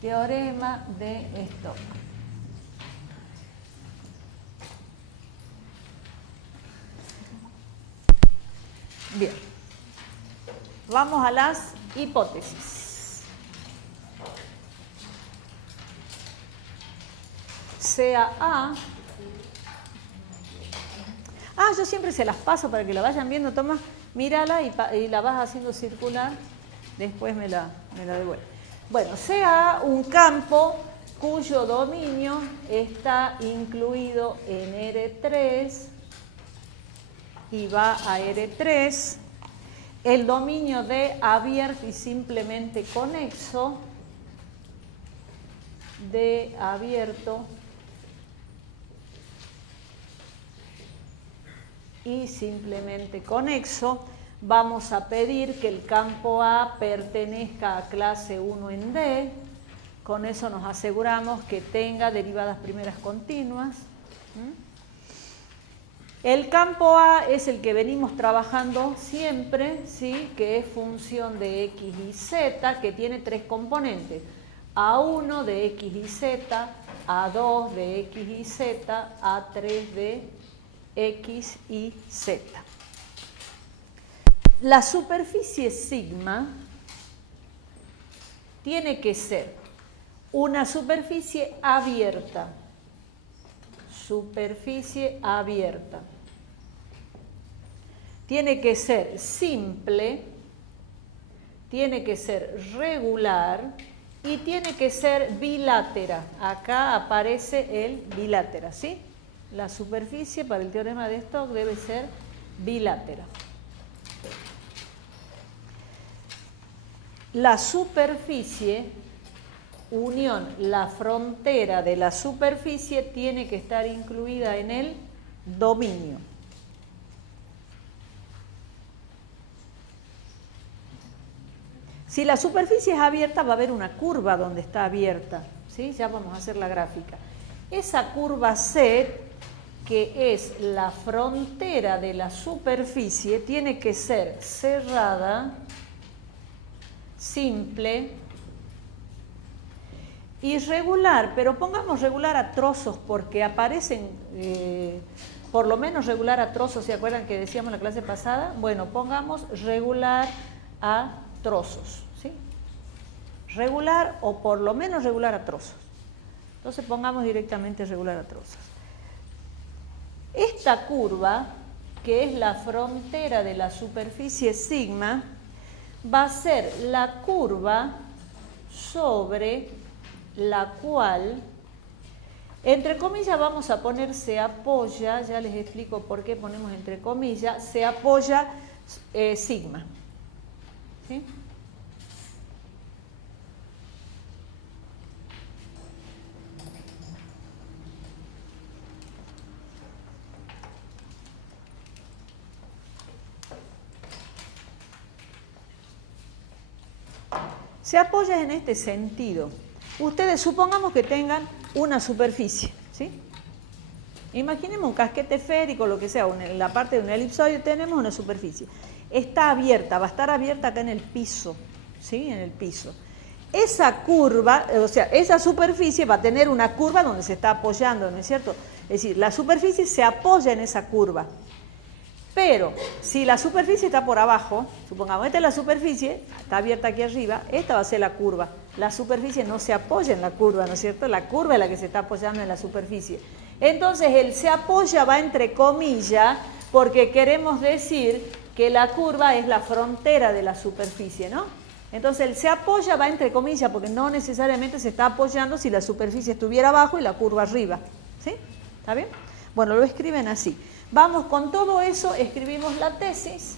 Teorema de Stokes. Bien. Vamos a las hipótesis. Sea A. Yo siempre se las paso para que la vayan viendo. Toma, mírala y la vas haciendo circular. Después me la devuelve. Bueno, sea un campo cuyo dominio está incluido en R3 y va a R3. El dominio de abierto y simplemente conexo, de abierto y simplemente conexo, vamos a pedir que el campo A pertenezca a clase 1 en D. Con eso nos aseguramos que tenga derivadas primeras continuas. El campo A es el que venimos trabajando siempre, ¿sí? Que es función de X y Z, que tiene tres componentes. A1 de X y Z, A2 de X y Z, A3 de X y Z. La superficie sigma tiene que ser una superficie abierta. Superficie abierta. Tiene que ser simple, tiene que ser regular y tiene que ser bilátera. Acá aparece el bilátera, ¿sí? La superficie para el teorema de Stokes debe ser bilátera. La superficie, unión, la frontera de la superficie tiene que estar incluida en el dominio. Si la superficie es abierta, va a haber una curva donde está abierta, ¿sí? Ya vamos a hacer la gráfica. Esa curva C, que es la frontera de la superficie, tiene que ser cerrada, simple y regular, pero pongamos regular a trozos porque aparecen, por lo menos regular a trozos, ¿se acuerdan que decíamos en la clase pasada? Bueno, pongamos regular a trozos, ¿sí? Regular o por lo menos regular a trozos. Entonces pongamos directamente regular a trozos. Esta curva, que es la frontera de la superficie sigma, va a ser la curva sobre la cual, entre comillas vamos a poner se apoya, ya les explico por qué ponemos entre comillas, se apoya sigma. ¿Sí? Se apoya en este sentido. Ustedes supongamos que tengan una superficie, ¿sí? Imaginemos un casquete esférico, lo que sea, en la parte de un elipsoide tenemos una superficie. Está abierta, va a estar abierta acá en el piso, ¿sí? En el piso. Esa curva, o sea, esa superficie va a tener una curva donde se está apoyando, ¿no es cierto? Es decir, la superficie se apoya en esa curva. Pero si la superficie está por abajo, supongamos esta es la superficie, está abierta aquí arriba, esta va a ser la curva. La superficie no se apoya en la curva, ¿no es cierto? La curva es la que se está apoyando en la superficie. Entonces el se apoya va entre comillas porque queremos decir que la curva es la frontera de la superficie, ¿no? Entonces el se apoya va entre comillas porque no necesariamente se está apoyando si la superficie estuviera abajo y la curva arriba. ¿Sí? ¿Está bien? Bueno, lo escriben así. Vamos, con todo eso escribimos la tesis.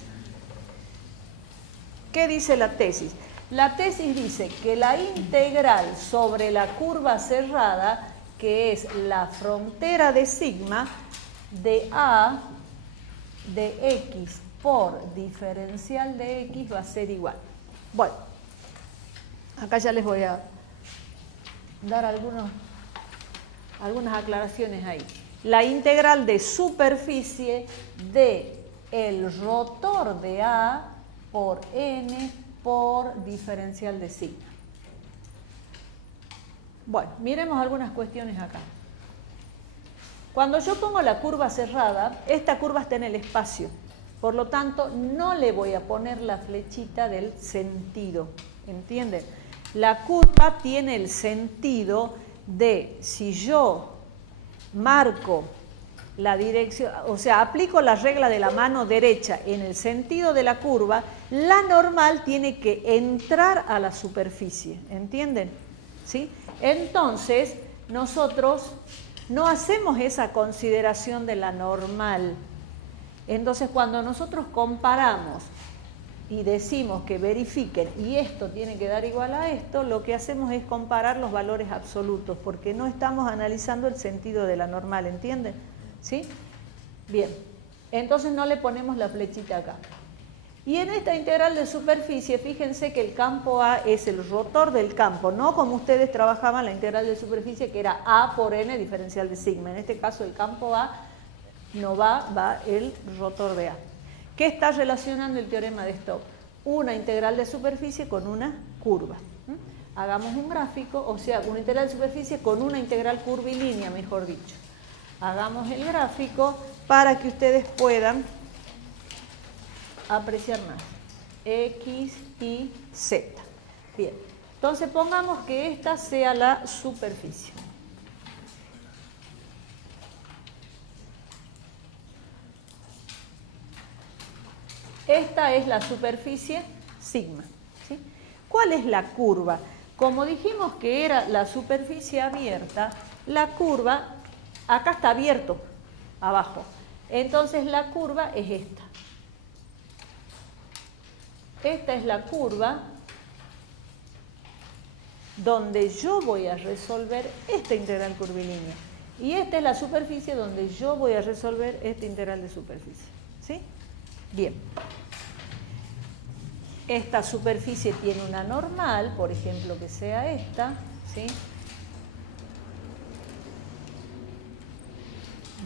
¿Qué dice la tesis? La tesis dice que la integral sobre la curva cerrada, que es la frontera de sigma, de A de X por diferencial de X va a ser igual. Bueno, acá ya les voy a dar algunas aclaraciones ahí. La integral de superficie de el rotor de A por N por diferencial de sigma. Bueno, miremos algunas cuestiones acá. Cuando yo pongo la curva cerrada, esta curva está en el espacio. Por lo tanto, no le voy a poner la flechita del sentido. ¿Entienden? La curva tiene el sentido de si yo marco la dirección, o sea, aplico la regla de la mano derecha en el sentido de la curva, la normal tiene que entrar a la superficie. ¿Entienden? ¿Sí? Entonces, nosotros no hacemos esa consideración de la normal. Entonces, cuando nosotros comparamos y decimos que verifiquen y esto tiene que dar igual a esto, lo que hacemos es comparar los valores absolutos, porque no estamos analizando el sentido de la normal, ¿entienden? ¿Sí? Bien, entonces no le ponemos la flechita acá. Y en esta integral de superficie, fíjense que el campo A es el rotor del campo, no como ustedes trabajaban la integral de superficie, que era A por N diferencial de sigma. En este caso el campo A no va el rotor de A. ¿Qué está relacionando el teorema de Stokes? Una integral de superficie con una curva. Hagamos un gráfico, o sea, una integral de superficie con una integral curvilínea, mejor dicho. Hagamos el gráfico para que ustedes puedan apreciar más. X y Z. Bien, entonces pongamos que esta sea la superficie. Esta es la superficie sigma. ¿Sí? ¿Cuál es la curva? Como dijimos que era la superficie abierta, la curva, acá está abierto, abajo. Entonces la curva es esta. Esta es la curva donde yo voy a resolver esta integral curvilínea. Y esta es la superficie donde yo voy a resolver esta integral de superficie. ¿Sí? Bien. Esta superficie tiene una normal, por ejemplo, que sea esta. ¿Sí?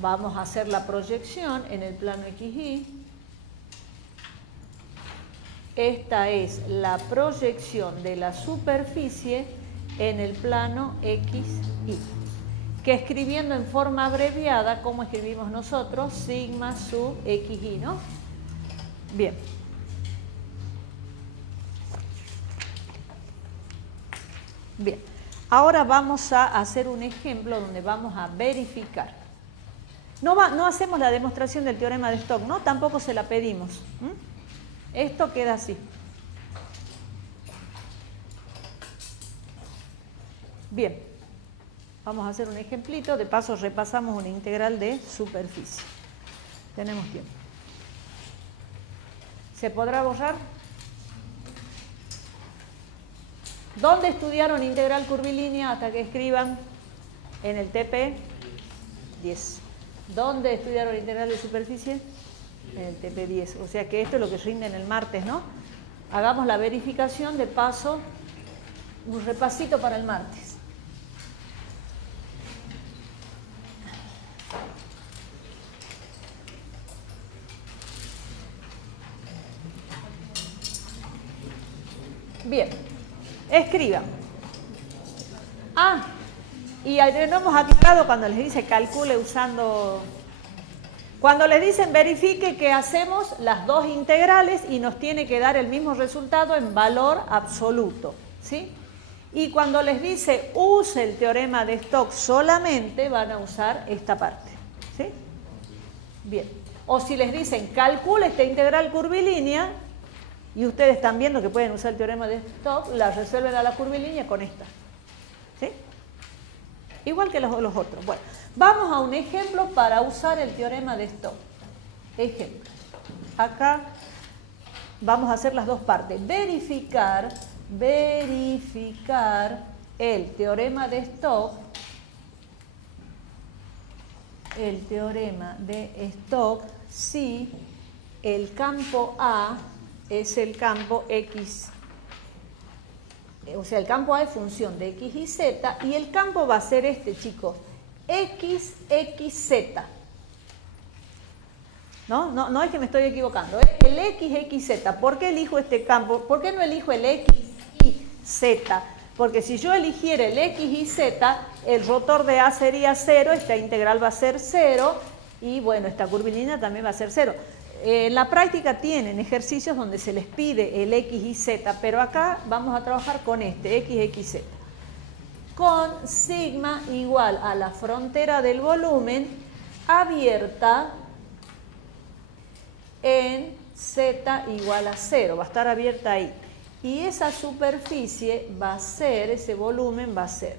Vamos a hacer la proyección en el plano XY. Esta es la proyección de la superficie en el plano XY, que escribiendo en forma abreviada, como escribimos nosotros, sigma sub XY, ¿no? Bien. Bien. Ahora vamos a hacer un ejemplo donde vamos a verificar. No hacemos la demostración del teorema de Stokes, ¿no? Tampoco se la pedimos. Esto queda así. Bien, vamos a hacer un ejemplito, de paso repasamos una integral de superficie. Tenemos tiempo. ¿Se podrá borrar? ¿Dónde estudiaron integral curvilínea hasta que escriban? En el TP 10. ¿Dónde estudiaron integral de superficie? En el TP10, o sea que esto es lo que rinden el martes, ¿no? Hagamos la verificación, de paso, un repasito para el martes. Bien, escriban. Y no hemos aclarado cuando les dice calcule usando... Cuando les dicen verifique que hacemos las dos integrales y nos tiene que dar el mismo resultado en valor absoluto, ¿sí? Y cuando les dice use el teorema de Stokes solamente, van a usar esta parte, ¿sí? Bien. O si les dicen calcule esta integral curvilínea, y ustedes están viendo que pueden usar el teorema de Stokes, la resuelven a la curvilínea con esta, ¿sí? Igual que los otros. Bueno, vamos a un ejemplo para usar el teorema de Stokes. Ejemplo. Acá vamos a hacer las dos partes. Verificar el teorema de Stokes. El teorema de Stokes si el campo A es el campo X. O sea, el campo A es función de X y Z, y el campo va a ser este, chicos, X, X, Z. No es que me estoy equivocando, es el X, X, Z. ¿Por qué elijo este campo? ¿Por qué no elijo el X y Z? Porque si yo eligiera el X y Z, el rotor de A sería 0, esta integral va a ser 0, y bueno, esta curvilínea también va a ser 0. En la práctica tienen ejercicios donde se les pide el X y Z, pero acá vamos a trabajar con este, X, X, Z. Con sigma igual a la frontera del volumen abierta en Z igual a 0, va a estar abierta ahí. Y esa superficie va a ser, ese volumen va a ser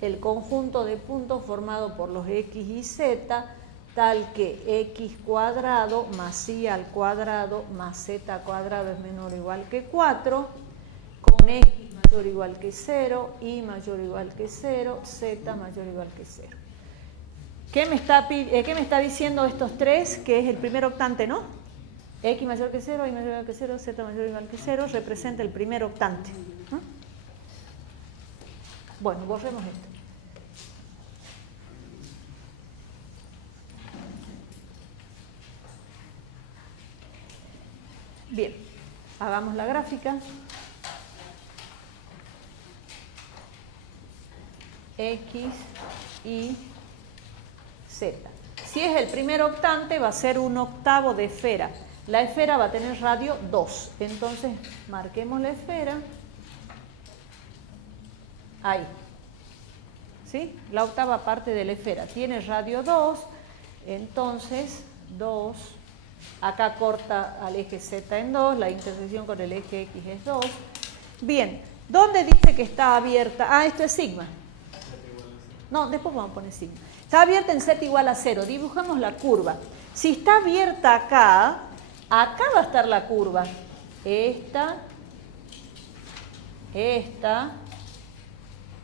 el conjunto de puntos formado por los X y Z, tal que X cuadrado más Y al cuadrado más Z cuadrado es menor o igual que 4, con X mayor o igual que 0, Y mayor o igual que 0, Z mayor o igual que 0. ¿Qué me está diciendo estos tres? Que es el primer octante, ¿no? X mayor que 0, Y mayor o igual que 0, Z mayor o igual que 0, representa el primer octante. ¿No? Bueno, borremos esto. Bien, hagamos la gráfica. X, Y, Z. Si es el primer octante, va a ser un octavo de esfera. La esfera va a tener radio 2. Entonces, marquemos la esfera. Ahí. ¿Sí? La octava parte de la esfera tiene radio 2. Entonces, 2. Acá corta al eje Z en 2. La intersección con el eje X es 2. Bien. ¿Dónde dice que está abierta? Ah, esto es sigma. No, después vamos a poner sigma. Está abierta en Z igual a 0. Dibujamos la curva. Si está abierta acá, acá va a estar la curva. Esta.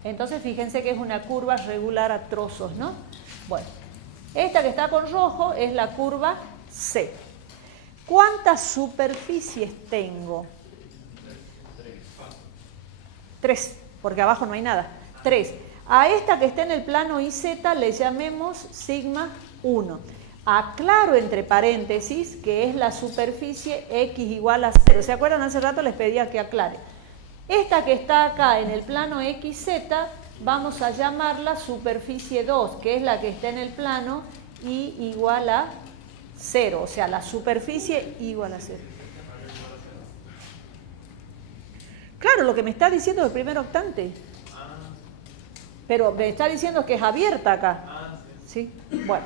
Entonces fíjense que es una curva regular a trozos, ¿no? Bueno, esta que está con rojo es la curva C. ¿Cuántas superficies tengo? 3, porque abajo no hay nada. 3. A esta que está en el plano IZ le llamemos sigma 1. Aclaro entre paréntesis que es la superficie X igual a 0. ¿Se acuerdan? Hace rato les pedía que aclare. Esta que está acá en el plano XZ vamos a llamarla superficie 2, que es la que está en el plano Y igual a 0. O sea, la superficie igual a 0. Claro, lo que me está diciendo es el primer octante. Pero me está diciendo que es abierta acá. ¿Sí? Bueno.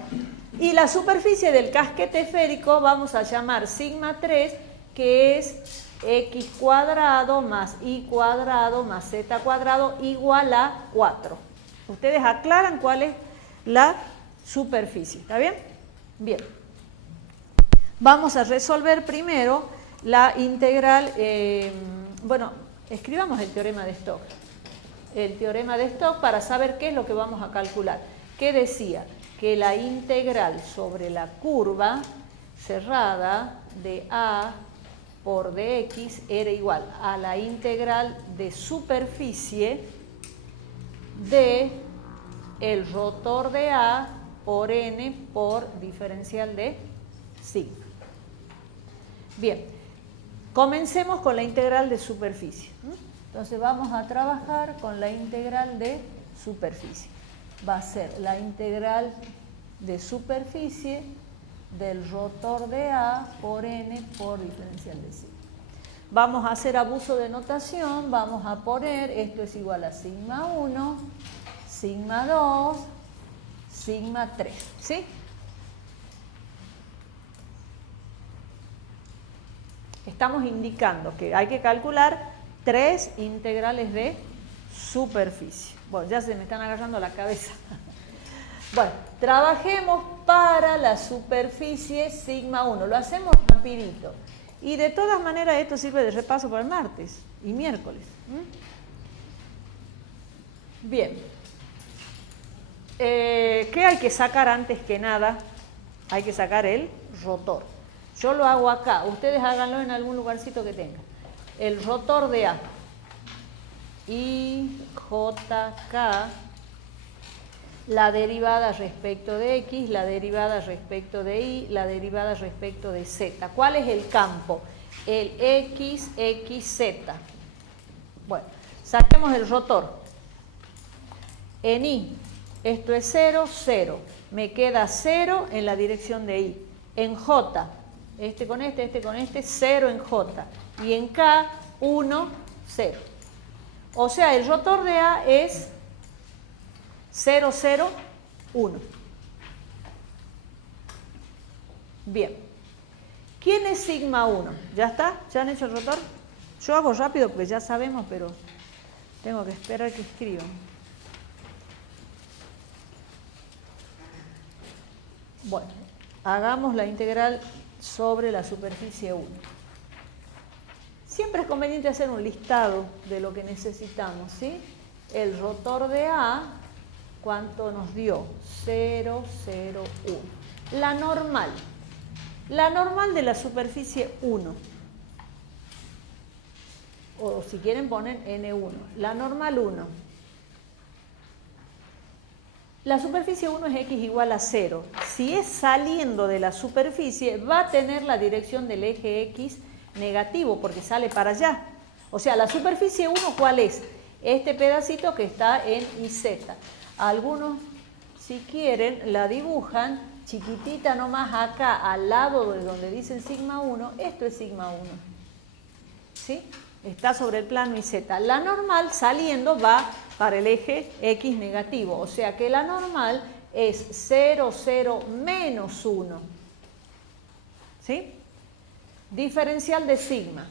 Y la superficie del casquete esférico vamos a llamar sigma 3, que es X cuadrado más Y cuadrado más Z cuadrado igual a 4. Ustedes aclaran cuál es la superficie. ¿Está bien? Bien. Vamos a resolver primero la integral. Bueno, escribamos el teorema de Stokes. El teorema de Stokes para saber qué es lo que vamos a calcular. ¿Qué decía? Que la integral sobre la curva cerrada de A por dx era igual a la integral de superficie de el rotor de A por n por diferencial de sigma. Bien, comencemos con la integral de superficie. Entonces vamos a trabajar con la integral de superficie. Va a ser la integral de superficie del rotor de A por n por diferencial de sigma. Vamos a hacer abuso de notación, vamos a poner, esto es igual a sigma 1, sigma 2, sigma 3, ¿sí? Estamos indicando que hay que calcular 3 integrales de superficie. Bueno, ya se me están agarrando la cabeza. Bueno, trabajemos para la superficie sigma 1. Lo hacemos rapidito. Y de todas maneras esto sirve de repaso para el martes y miércoles. Bien. ¿Qué hay que sacar antes que nada? Hay que sacar el rotor. Yo lo hago acá. Ustedes háganlo en algún lugarcito que tengan. El rotor de A. I, J, K. La derivada respecto de X, la derivada respecto de Y, la derivada respecto de Z. ¿Cuál es el campo? El X, X, Z. Bueno, Saquemos el rotor. En I, esto es 0, 0. Me queda 0 en la dirección de I. En J, este con este, 0 en J. Y en K, 1, 0. O sea, el rotor de A es 0, 0, 1. Bien. ¿Quién es sigma 1? ¿Ya está? ¿Ya han hecho el rotor? Yo hago rápido porque ya sabemos, pero tengo que esperar que escriban. Bueno, hagamos la integral sobre la superficie 1. Siempre es conveniente hacer un listado de lo que necesitamos, ¿sí? El rotor de A, ¿cuánto nos dio? 0, 0, 1. La normal de la superficie 1. O si quieren ponen N1. La normal 1. La superficie 1 es x igual a 0. Si es saliendo de la superficie, va a tener la dirección del eje x negativo, porque sale para allá. O sea, la superficie 1, ¿cuál es? Este pedacito que está en IZ. Algunos, si quieren, la dibujan chiquitita nomás acá, al lado de donde dicen sigma 1. Esto es sigma 1. ¿Sí? Está sobre el plano IZ. La normal saliendo va para el eje X negativo. O sea que la normal es 0, 0, menos 1. ¿Sí? Diferencial de sigma.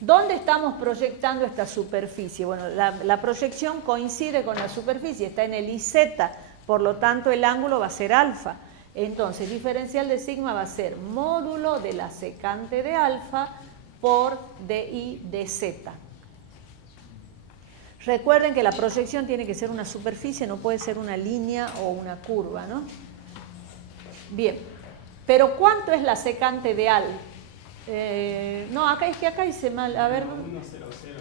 ¿Dónde estamos proyectando esta superficie? Bueno, la proyección coincide con la superficie, está en el IZ, por lo tanto el ángulo va a ser alfa. Entonces, diferencial de sigma va a ser módulo de la secante de alfa por DI de Z. Recuerden que la proyección tiene que ser una superficie, no puede ser una línea o una curva, ¿no? Bien, pero ¿cuánto es la secante de alfa? No, acá hice mal, a ver. 1, 0, 0,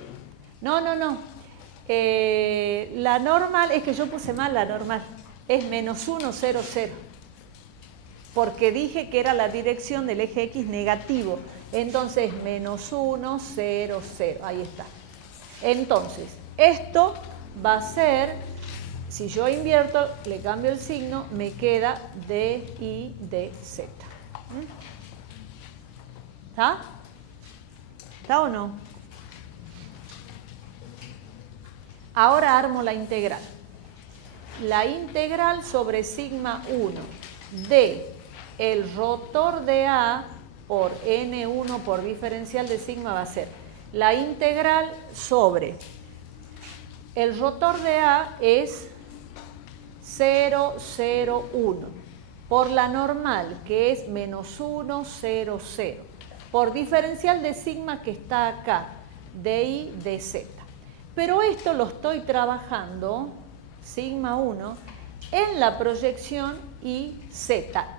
¿no? No. La normal, es que yo puse mal la normal, es menos 1, 0, 0. Porque dije que era la dirección del eje X negativo. Entonces, menos 1, 0, 0. Ahí está. Entonces, esto va a ser, si yo invierto, le cambio el signo, me queda DI de Z. ¿Está? ¿Está o no? Ahora armo la integral. La integral sobre sigma 1 de el rotor de A por N1 por diferencial de sigma va a ser la integral sobre el rotor de A es 0, 0, 1 por la normal que es menos 1, 0, 0 por diferencial de sigma que está acá, DI de Z. Pero esto lo estoy trabajando, sigma 1, en la proyección IZ.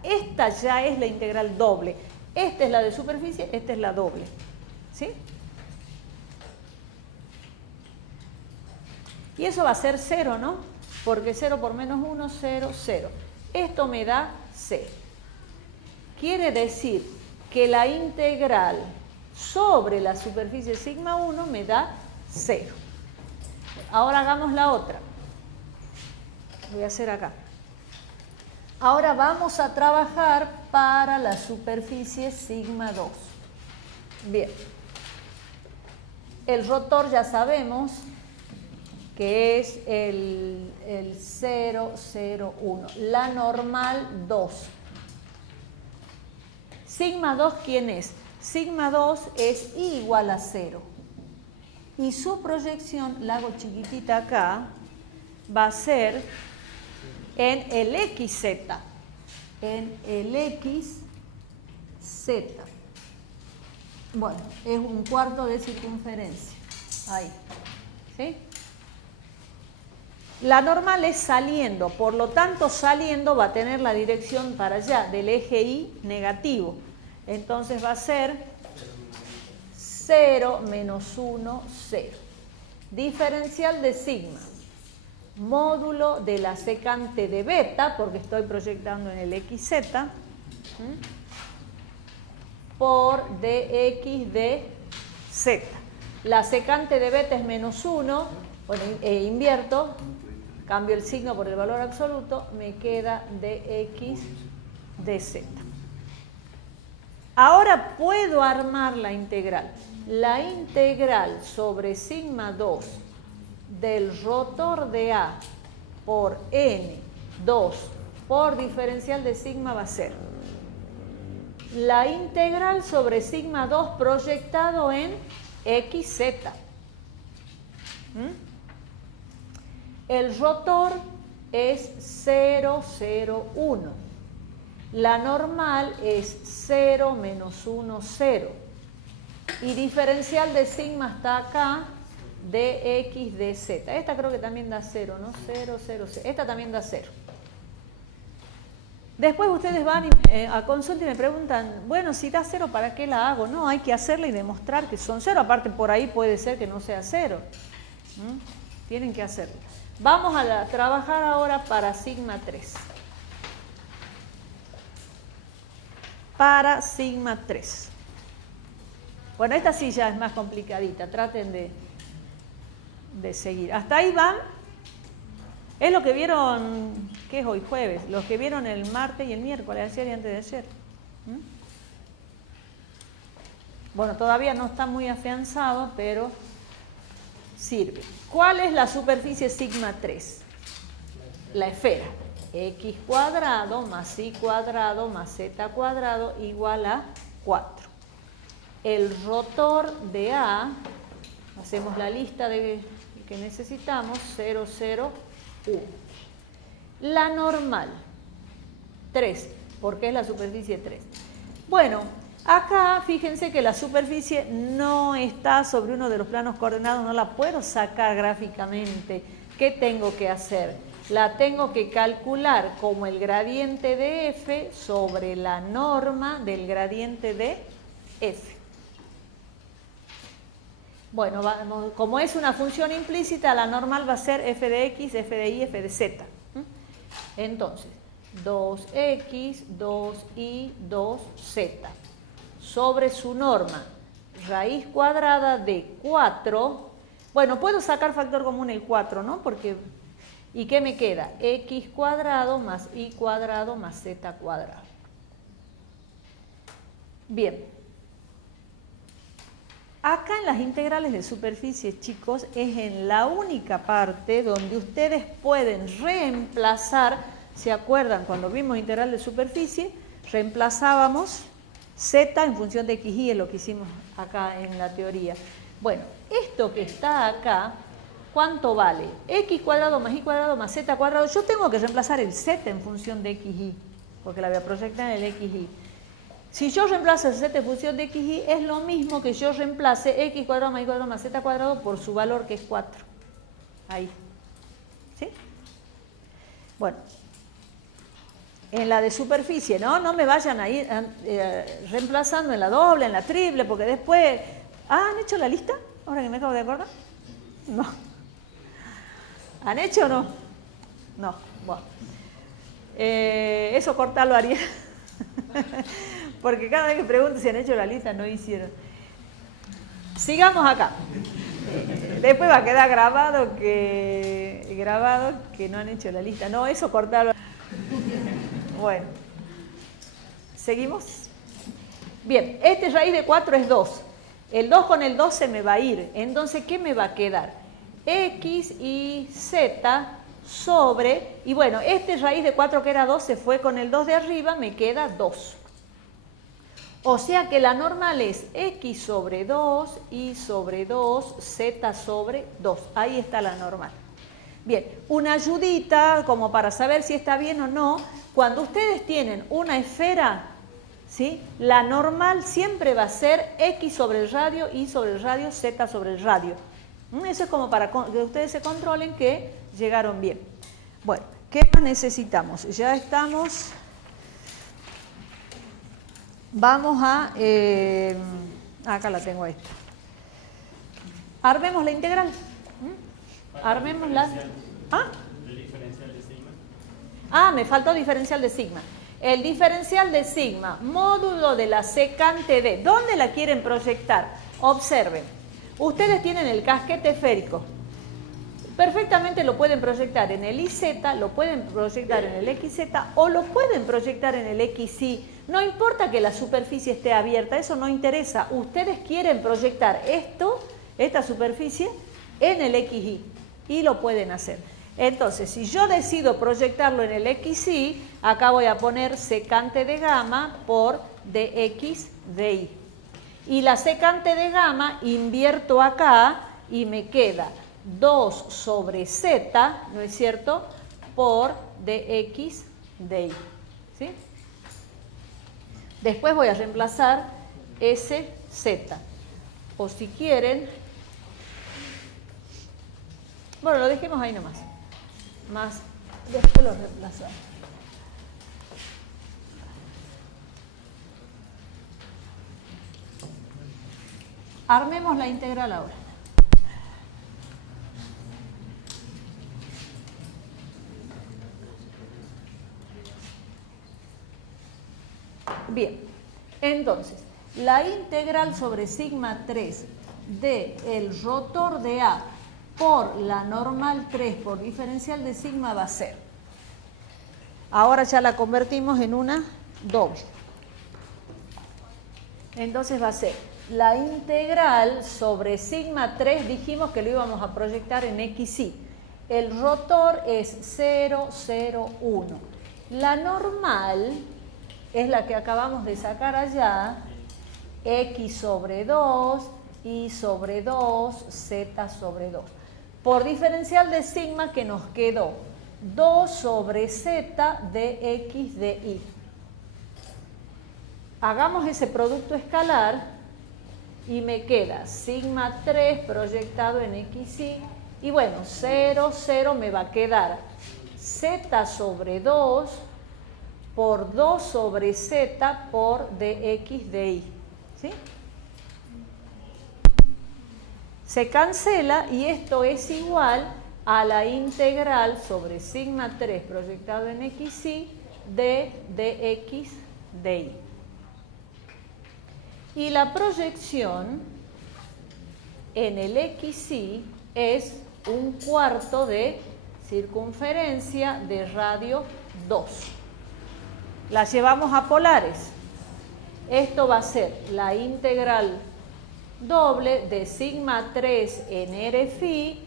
Esta ya es la integral doble. Esta es la de superficie, esta es la doble. ¿Sí? Y eso va a ser 0, ¿no? Porque 0 por menos 1, 0, 0. Esto me da 0. Quiere decir que la integral sobre la superficie sigma 1 me da 0. Ahora hagamos la otra. Voy a hacer acá. Ahora vamos a trabajar para la superficie sigma 2. Bien. El rotor ya sabemos que es el 0, 0, 1. La normal 2. Sigma 2, ¿quién es? Sigma 2 es I igual a 0. Y su proyección, la hago chiquitita acá, va a ser en el XZ. En el XZ. Bueno, es un cuarto de circunferencia. Ahí. ¿Sí? La normal es saliendo, por lo tanto saliendo va a tener la dirección para allá, del eje Y negativo. Entonces va a ser 0 menos 1, 0. Diferencial de sigma. Módulo de la secante de beta, porque estoy proyectando en el XZ, por dx de z. La secante de beta es menos 1, bueno, invierto, cambio el signo por el valor absoluto, me queda dx dz. Ahora puedo armar la integral. La integral sobre sigma 2 del rotor de A por n2 por diferencial de sigma va a ser la integral sobre sigma 2 proyectado en xz. El rotor es 0, 0, 1. La normal es 0, menos 1, 0. Y diferencial de sigma está acá, dx dz. Esta creo que también da 0, ¿no? 0, 0, 0. Esta también da 0. Después ustedes van a consulta y me preguntan, bueno, si da 0, ¿para qué la hago? No, hay que hacerla y demostrar que son 0. Aparte, por ahí puede ser que no sea 0. Tienen que hacerlo. Vamos a trabajar ahora para sigma 3. Para sigma 3. Bueno, esta sí ya es más complicadita. Traten de seguir. Hasta ahí van. Es lo que vieron, ¿qué es hoy? Jueves. Los que vieron el martes y el miércoles, ayer y antes de ayer. Bueno, todavía no está muy afianzado, pero sirve. ¿Cuál es la superficie sigma 3? La esfera. X cuadrado más y cuadrado más z cuadrado igual a 4. El rotor de A, hacemos la lista que necesitamos, 0, 0, 1. La normal, 3, porque es la superficie 3. Bueno, acá fíjense que la superficie no está sobre uno de los planos coordenados, no la puedo sacar gráficamente. ¿Qué tengo que hacer? La tengo que calcular como el gradiente de f sobre la norma del gradiente de f. Bueno, vamos, como es una función implícita, la normal va a ser f de x, f de y, f de z. Entonces, 2x, 2y, 2z. Sobre su norma, raíz cuadrada de 4. Bueno, puedo sacar factor común el 4, ¿no? Porque, ¿y qué me queda? X cuadrado más y cuadrado más z cuadrado. Bien. Acá en las integrales de superficie, chicos, es en la única parte donde ustedes pueden reemplazar, ¿se acuerdan? Cuando vimos integral de superficie, reemplazábamos z en función de x y, es lo que hicimos acá en la teoría. Bueno, esto que está acá, ¿cuánto vale? X cuadrado más y cuadrado más z cuadrado. Yo tengo que reemplazar el z en función de x y, porque la voy a proyectar en el x y. Si yo reemplazo el z en función de x y, es lo mismo que yo reemplace x cuadrado más y cuadrado más z cuadrado por su valor que es 4. Ahí. ¿Sí? Bueno. En la de superficie, ¿no? No me vayan a ir reemplazando en la doble, en la triple, porque después... ¿Han hecho la lista? Ahora que me acabo de acordar. No. ¿Han hecho o no? No. Bueno. Eso cortarlo, Ariel. Porque cada vez que pregunto si han hecho la lista, no hicieron. Sigamos acá. Después va a quedar grabado que no han hecho la lista. No, eso cortarlo. Bueno. ¿Seguimos? Bien, este raíz de 4 es 2. El 2 con el 2 se me va a ir. Entonces, ¿qué me va a quedar? X y Z sobre... Y bueno, este raíz de 4 que era 2 se fue con el 2 de arriba, me queda 2. O sea que la normal es X sobre 2, Y sobre 2, Z sobre 2. Ahí está la normal. Bien, una ayudita como para saber si está bien o no. Cuando ustedes tienen una esfera, ¿sí? La normal siempre va a ser X sobre el radio, Y sobre el radio, Z sobre el radio. Eso es como para que ustedes se controlen que llegaron bien. Bueno, ¿qué más necesitamos? Ya estamos... Vamos a... acá la tengo esta. Armemos la integral. Armemos la... ¿Ah? ¿El diferencial de sigma? Ah, me faltó diferencial de sigma. El diferencial de sigma, módulo de la secante de... ¿Dónde la quieren proyectar? Observen. Ustedes tienen el casquete esférico. Perfectamente lo pueden proyectar en el IZ, lo pueden proyectar en el XZ o lo pueden proyectar en el XY. No importa que la superficie esté abierta, eso no interesa. Ustedes quieren proyectar esta superficie en el XY y lo pueden hacer. Entonces, si yo decido proyectarlo en el XY, acá voy a poner secante de gamma por dx dy. Y la secante de gamma invierto acá y me queda 2 sobre z, ¿no es cierto?, por dx dy. ¿Sí? Después voy a reemplazar ese z. O si quieren, bueno, lo dejemos ahí nomás. Más, después lo reemplazamos. Armemos la integral ahora. Bien, entonces, la integral sobre sigma 3 del rotor de A por la normal 3 por diferencial de sigma va a ser, ahora ya la convertimos en una doble. Entonces va a ser la integral sobre sigma 3, dijimos que lo íbamos a proyectar en XY. El rotor es 0, 0, 1. La normal es la que acabamos de sacar allá, X sobre 2, Y sobre 2, Z sobre 2. Por diferencial de sigma que nos quedó 2 sobre Z de X de Y. Hagamos ese producto escalar y me queda sigma 3 proyectado en XY. Y bueno, 0, 0 me va a quedar Z sobre 2 por 2 sobre Z por dx de Y. ¿Sí? Se cancela y esto es igual a la integral sobre sigma 3 proyectado en XY de dx de Y. Y la proyección en el XY es 1/4 de circunferencia de radio 2. La llevamos a polares. Esto va a ser la integral doble de sigma 3 en R phi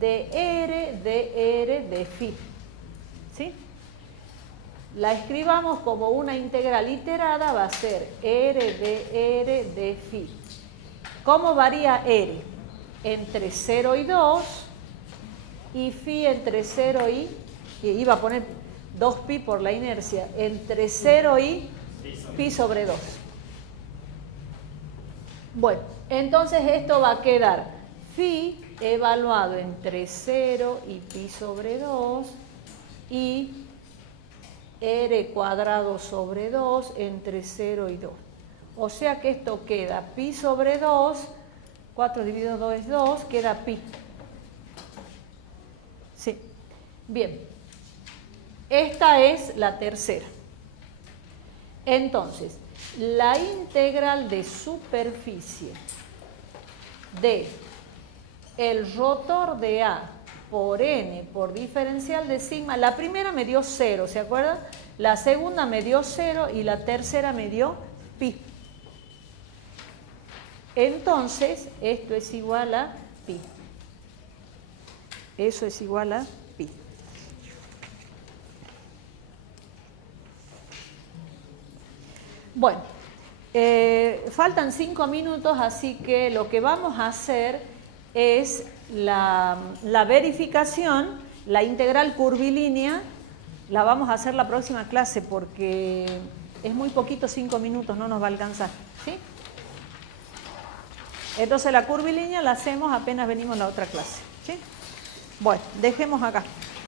de R de phi. ¿Sí? La escribamos como una integral iterada, va a ser R de phi. ¿Cómo varía R? Entre 0 y 2 y phi entre 0 y iba a poner 2pi por la inercia, entre 0 y pi sobre 2. Bueno, entonces esto va a quedar phi evaluado entre 0 y pi sobre 2 y r cuadrado sobre 2 entre 0 y 2. O sea que esto queda pi sobre 2, 4 dividido 2 es 2, queda pi. Sí, bien. Esta es la tercera. Entonces, la integral de superficie de el rotor de A por n por diferencial de sigma, la primera me dio 0, ¿se acuerdan? La segunda me dio 0 y la tercera me dio pi. Entonces, esto es igual a pi. Eso es igual a pi. Bueno, faltan 5 minutos, así que lo que vamos a hacer es la verificación, la integral curvilínea, la vamos a hacer la próxima clase porque es muy poquito, 5 minutos, no nos va a alcanzar, ¿sí? Entonces la curvilínea la hacemos apenas venimos a la otra clase, ¿sí? Bueno, dejemos acá.